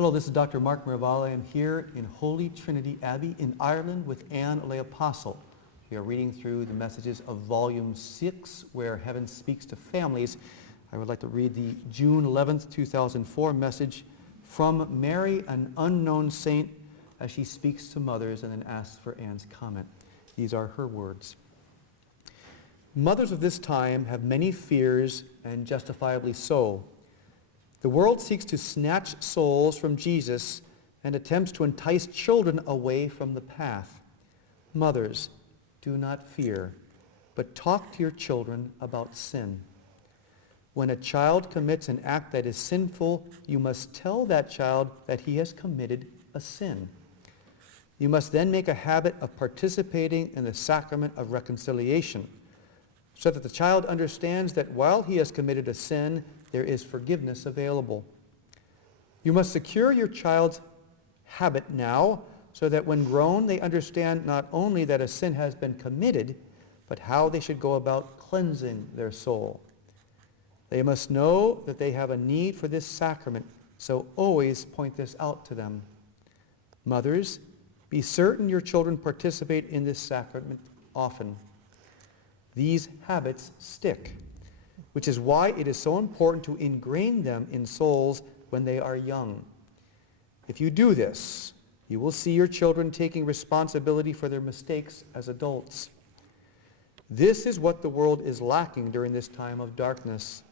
Hello, this is Dr. Mark Miravalle. I'm here in Holy Trinity Abbey in Ireland with Anne Le Apostle. We are reading through the messages of Volume 6, Where Heaven Speaks to Families. I would like to read the June 11th, 2004 message from Mary, an unknown saint, as she speaks to mothers and then asks for Anne's comment. These are her words. Mothers of this time have many fears, and justifiably so. The world seeks to snatch souls from Jesus and attempts to entice children away from the path. Mothers, do not fear, but talk to your children about sin. When a child commits an act that is sinful, you must tell that child that he has committed a sin. You must then make a habit of participating in the sacrament of reconciliation, so that the child understands that while he has committed a sin, there is forgiveness available. You must secure your child's habit now, so that when grown they understand not only that a sin has been committed, but how they should go about cleansing their soul. They must know that they have a need for this sacrament, so always point this out to them. Mothers, be certain your children participate in this sacrament often. These habits stick, which is why it is so important to ingrain them in souls when they are young. If you do this, you will see your children taking responsibility for their mistakes as adults. This is what the world is lacking during this time of darkness.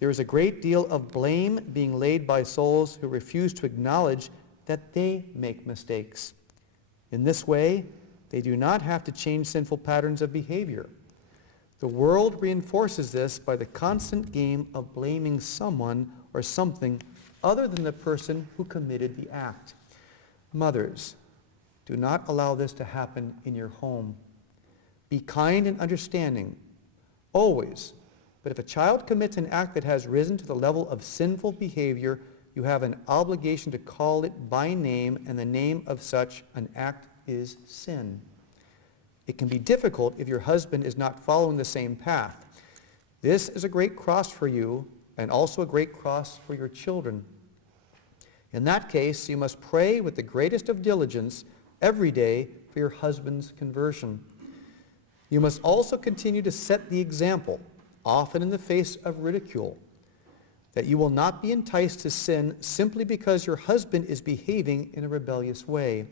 There is a great deal of blame being laid by souls who refuse to acknowledge that they make mistakes. In this way, they do not have to change sinful patterns of behavior. The world reinforces this by the constant game of blaming someone or something other than the person who committed the act. Mothers, do not allow this to happen in your home. Be kind and understanding, always. But if a child commits an act that has risen to the level of sinful behavior, you have an obligation to call it by name, and the name of such an act is sin. It can be difficult if your husband is not following the same path. This is a great cross for you, and also a great cross for your children. In that case, you must pray with the greatest of diligence every day for your husband's conversion. You must also continue to set the example, often in the face of ridicule, that you will not be enticed to sin simply because your husband is behaving in a rebellious way.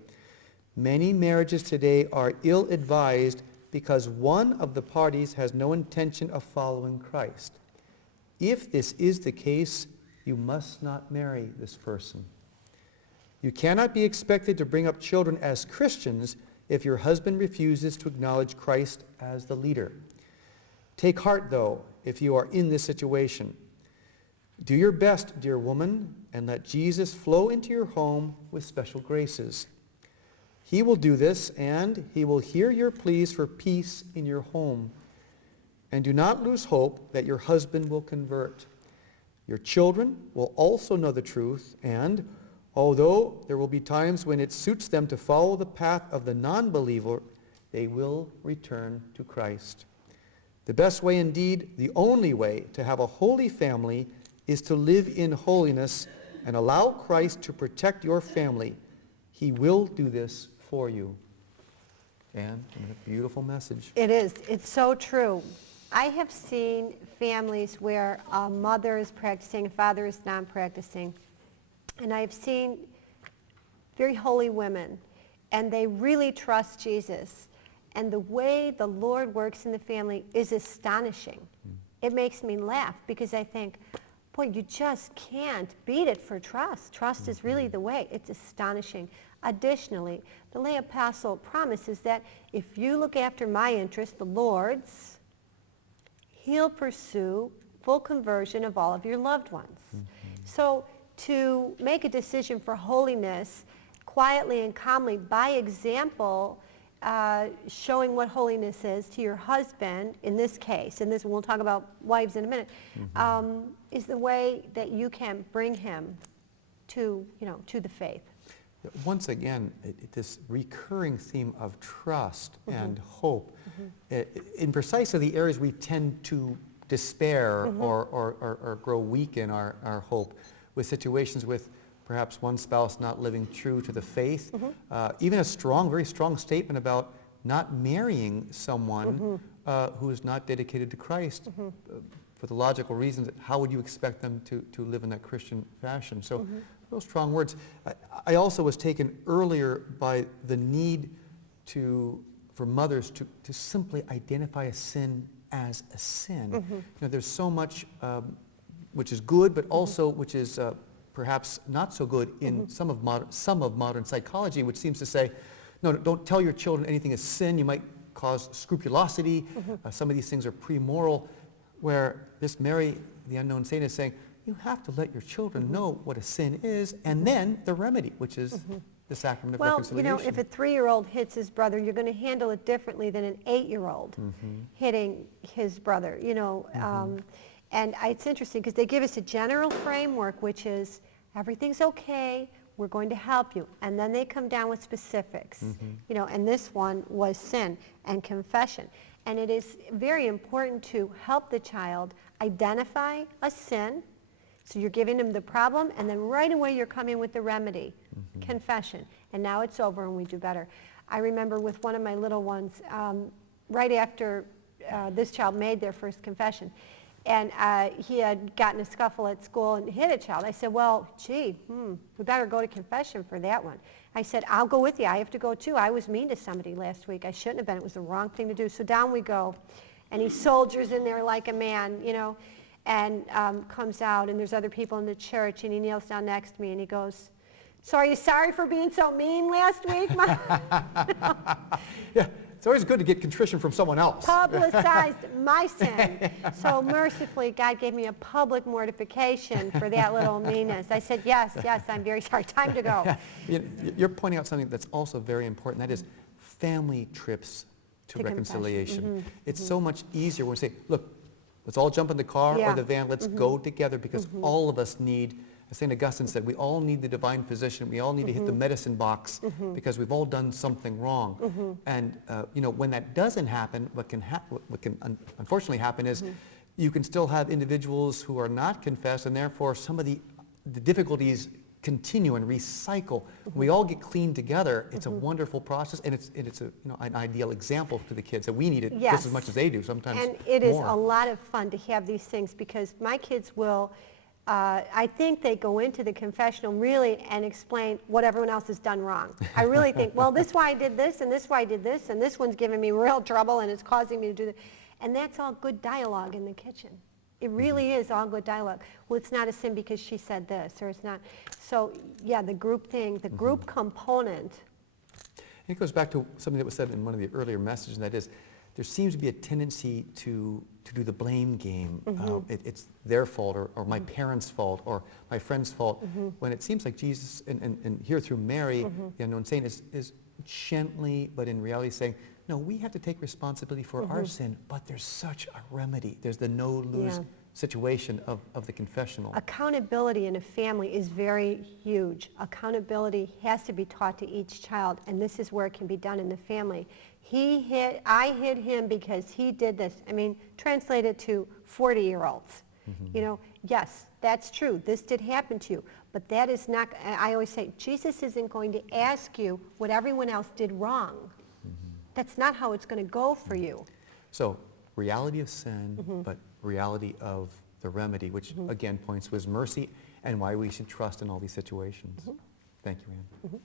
Many marriages today are ill-advised because one of the parties has no intention of following Christ. If this is the case, you must not marry this person. You cannot be expected to bring up children as Christians if your husband refuses to acknowledge Christ as the leader. Take heart, though, if you are in this situation. Do your best, dear woman, and let Jesus flow into your home with special graces. He will do this, and he will hear your pleas for peace in your home. And do not lose hope that your husband will convert. Your children will also know the truth, and although there will be times when it suits them to follow the path of the non-believer, they will return to Christ. The best way, indeed, the only way to have a holy family is to live in holiness and allow Christ to protect your family. He will do this for you. And a beautiful message. It is. It's so true. I have seen families where a mother is practicing, a father is non-practicing. And I've seen very holy women, and they really trust Jesus. And the way the Lord works in the family is astonishing. It makes me laugh because I think, boy, you just can't beat it for trust. Trust is really the way. It's astonishing. Additionally, the lay apostle promises that if you look after my interest, the Lord's, he'll pursue full conversion of all of your loved ones. So to make a decision for holiness quietly and calmly, by example, showing what holiness is to your husband, in this case, and this we'll talk about wives in a minute, is the way that you can bring him to, to the faith. Once again, this recurring theme of trust and hope, in precisely the areas we tend to despair or grow weak in our hope, with situations with perhaps one spouse not living true to the faith. Even a strong, very strong statement about not marrying someone who is not dedicated to Christ for the logical reasons that how would you expect them to live in that Christian fashion? So those strong words. I also was taken earlier by the need for mothers to simply identify a sin as a sin. You know, there's so much which is good, but also which is perhaps not so good in some of modern psychology, which seems to say, no, don't tell your children anything is sin. You might cause scrupulosity. Some of these things are pre-moral, where this Mary, the unknown saint, is saying, you have to let your children know what a sin is, and then the remedy, which is the sacrament of reconciliation. Well, you know, if a 3-year-old hits his brother, you're going to handle it differently than an 8-year-old hitting his brother, you know. And it's interesting because they give us a general framework, which is everything's okay, we're going to help you. And then they come down with specifics, you know, and this one was sin and confession. And it is very important to help the child identify a sin. So you're giving them the problem, and then right away you're coming with the remedy, confession. And now it's over and we do better. I remember with one of my little ones, right after this child made their first confession, and he had gotten a scuffle at school and hit a child. I said, well, gee, we better go to confession for that one. I said, I'll go with you. I have to go too. I was mean to somebody last week. I shouldn't have been. It was the wrong thing to do. So down we go. And he soldiers in there like a man, you know, and comes out, and there's other people in the church, and he kneels down next to me, and he goes, so are you sorry for being so mean last week, Mom? Yeah, it's always good to get contrition from someone else. Publicized my sin. So mercifully, God gave me a public mortification for that little meanness. I said, yes, I'm very sorry. Time to go. You're pointing out something that's also very important. That is family trips to reconciliation. It's so much easier when we say, look, let's all jump in the car or the van. Let's go together, because all of us need, as St. Augustine said, we all need the divine physician. We all need to hit the medicine box because we've all done something wrong. And you know, when that doesn't happen, what can unfortunately happen is you can still have individuals who are not confessed, and therefore some of the difficulties continue and recycle. When we all get clean together, it's a wonderful process, and it's a, you know, an ideal example to the kids that we need it just as much as they do, sometimes more. And it is a lot of fun to have these things, because my kids will, I think they go into the confessional really and explain what everyone else has done wrong. I really think, well, this is why I did this, and this is why I did this, and this one's giving me real trouble, and it's causing me to do this. And that's all good dialogue in the kitchen. It really is all good dialogue. Well, it's not a sin because she said this, or it's not. So, yeah, the group thing, the group component. And it goes back to something that was said in one of the earlier messages, and that is, there seems to be a tendency to do the blame game. It's their fault, or my parents' fault, or my friend's fault, when it seems like Jesus, and here through Mary, the unknown saint, is gently, but in reality saying, no, we have to take responsibility for our sin, but there's such a remedy. There's the no-lose situation of the confessional. Accountability in a family is very huge. Accountability has to be taught to each child, and this is where it can be done in the family. I hit him because he did this. I mean, translate it to 40-year-olds. You know, yes, that's true. This did happen to you, but that is not, I always say, Jesus isn't going to ask you what everyone else did wrong. That's not how it's going to go for you. So, reality of sin, but reality of the remedy, which again points to his mercy and why we should trust in all these situations. Thank you, Anne.